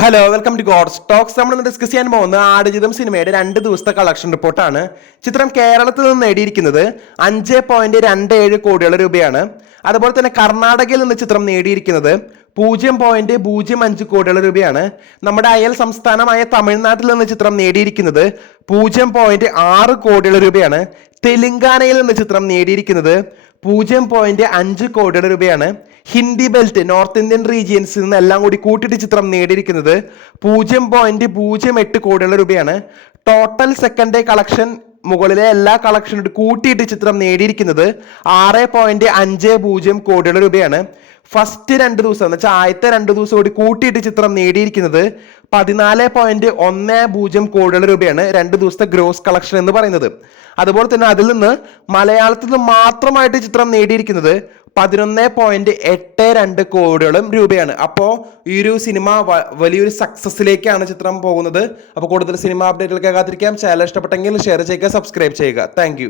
Hello welcome to god stocks നമ്മൾ discuss ചെയ്യാൻ പോകുന്ന ആടുജീതം സിനിമയുടെ രണ്ട് ദിവസത്തെ കളക്ഷൻ റിപ്പോർട്ടാണ് ചിത്രം കേരളത്തിൽ നിന്ന് നേടിയിരിക്കുന്നത് അഞ്ച് പോയിന്റ് രണ്ട് ഏഴ് കോടിയുള്ള രൂപയാണ്. അതുപോലെ തന്നെ കർണാടകയിൽ നിന്ന് ചിത്രം നേടിയിരിക്കുന്നത് പൂജ്യം പോയിന്റ് പൂജ്യം അഞ്ച് കോടിയുള്ള രൂപയാണ്. നമ്മുടെ അയൽ സംസ്ഥാനമായ തമിഴ്നാട്ടിൽ നിന്ന് ചിത്രം നേടിയിരിക്കുന്നത് പൂജ്യം പോയിന്റ് ആറ് കോടിയുള്ള രൂപയാണ്. തെലങ്കാനയിൽ നിന്ന് ചിത്രം നേടിയിരിക്കുന്നത് പൂജ്യം പോയിന്റ് അഞ്ച് കോടിയുടെ രൂപയാണ് ഹിന്ദി ബെൽറ്റ് നോർത്ത് ഇന്ത്യൻ റീജിയൻസിൽ നിന്ന് എല്ലാം കൂടി കൂട്ടിയിട്ട് ചിത്രം നേടിയിരിക്കുന്നത് പൂജ്യം പോയിന്റ് പൂജ്യം എട്ട് കോടിയുള്ള രൂപയാണ്. ടോട്ടൽ സെക്കൻഡ് ഡേ കളക്ഷൻ മുകളിലെ എല്ലാ കളക്ഷനും കൂട്ടിയിട്ട് ചിത്രം നേടിയിരിക്കുന്നത് ആറ് പോയിന്റ് അഞ്ച് പൂജ്യം കോടിയുള്ള രൂപയാണ്. ഫസ്റ്റ് രണ്ട് ദിവസം എന്ന് വെച്ചാൽ ആദ്യത്തെ രണ്ട് ദിവസം കൂടി കൂട്ടിയിട്ട് ചിത്രം നേടിയിരിക്കുന്നത് പതിനാല് പോയിന്റ് ഒന്ന് പൂജ്യം കോടിയുള്ള രൂപയാണ് രണ്ട് ദിവസത്തെ ഗ്രോസ് കളക്ഷൻ എന്ന് പറയുന്നത്. അതുപോലെ തന്നെ അതിൽ നിന്ന് മലയാളത്തിൽ നിന്ന് മാത്രമായിട്ട് ചിത്രം നേടിയിരിക്കുന്നത് പതിനൊന്ന് പോയിന്റ് എട്ട് രണ്ട് കോടിയോളം രൂപയാണ്. അപ്പോൾ ഈ ഒരു സിനിമ വലിയൊരു സക്സസിലേക്കാണ് ചിത്രം പോകുന്നത്. അപ്പോൾ കൂടുതൽ സിനിമ അപ്ഡേറ്റുകൾ കാത്തിരിക്കാം. ചാനൽ ഇഷ്ടപ്പെട്ടെങ്കിൽ ഷെയർ ചെയ്യുക സബ്സ്ക്രൈബ് ചെയ്യുക. താങ്ക്